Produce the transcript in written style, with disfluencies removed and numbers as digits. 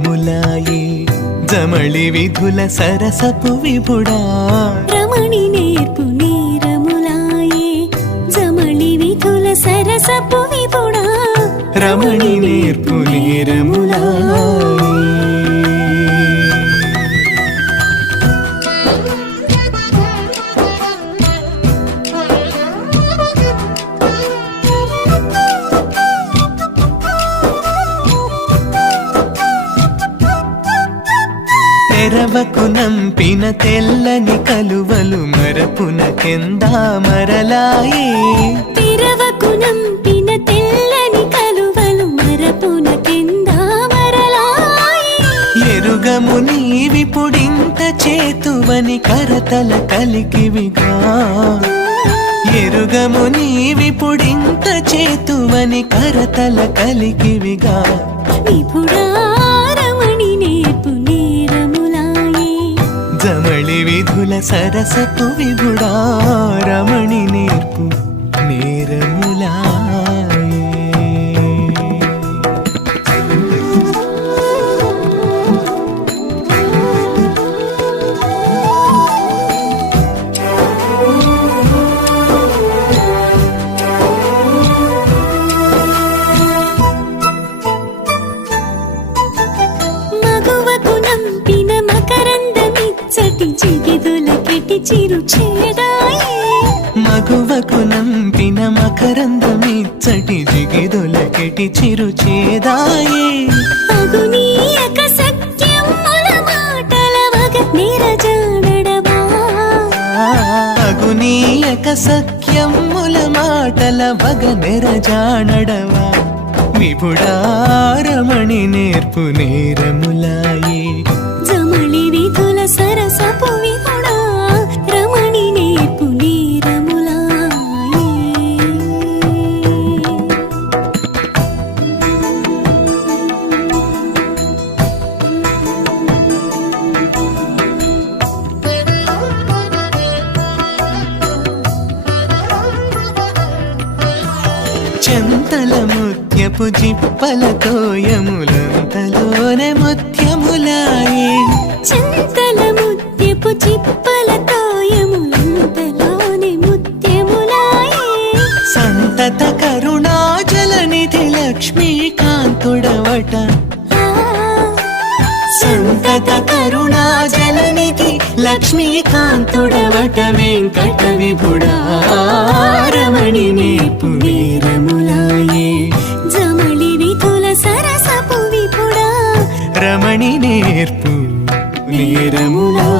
నేరములాయే జమళి విధుల సరసపు విభుడా రమణి నేర్పు నేరములాయే జమళి విధుల సరసపు విభుడా రమణి నేర్పు నేరములాయే తెరవకు నంపిన తెల్లని కలువలు మరపున కెందా మరలాయే తెరవకు నంపిన తెల్లని కలువలు మరపున కెందా మరలాయే ఎరుగము నీవిపుడింత చేతువని కరతల కలికివిగా ఎరుగము నీవిపుడింత చేతువని కరతల కలికివిగా విభుడా రమణి నేర్పు నేరములాయే జమళి విధుల సరసపు విభుడా రమణి నేర్పు నేరములాయే మగువకు నంపిన మకరందమిచ్చటి జిగిదులకెటి చిరు చేదాయే మగువకు నంపిన మకరందమిచ్చటి జిగిదొలకెటి చిరు చేదాయే అగునీయక సత్యముల మాటల వగ నిరజానడవా అగునీయక సఖ్యముల మాటల వగ నెరజానడవా విభుడా రమణి నేర్పు నేరములాయే జమళి విధుల సరసపు విభుడా రమణి నేర్పు నేరములాయే చెంతల ముత్యపు జిప్పలతో యములంతలోనే ముత్యములాయే చింతల ముత్యపు చిప్పలతో యములంతలోని ముత్యములాయే సంతత కరుణాజలనిధి లక్ష్మీకాంతుడవట సంతత కరుణాజలనిధి లక్ష్మీకాంతుడవట వెంకట విభుడా రమణి నేర్పు నేరములాయే జమళి విధుల సరసపు విభుడా రమణి నేర్పు నేరములాయే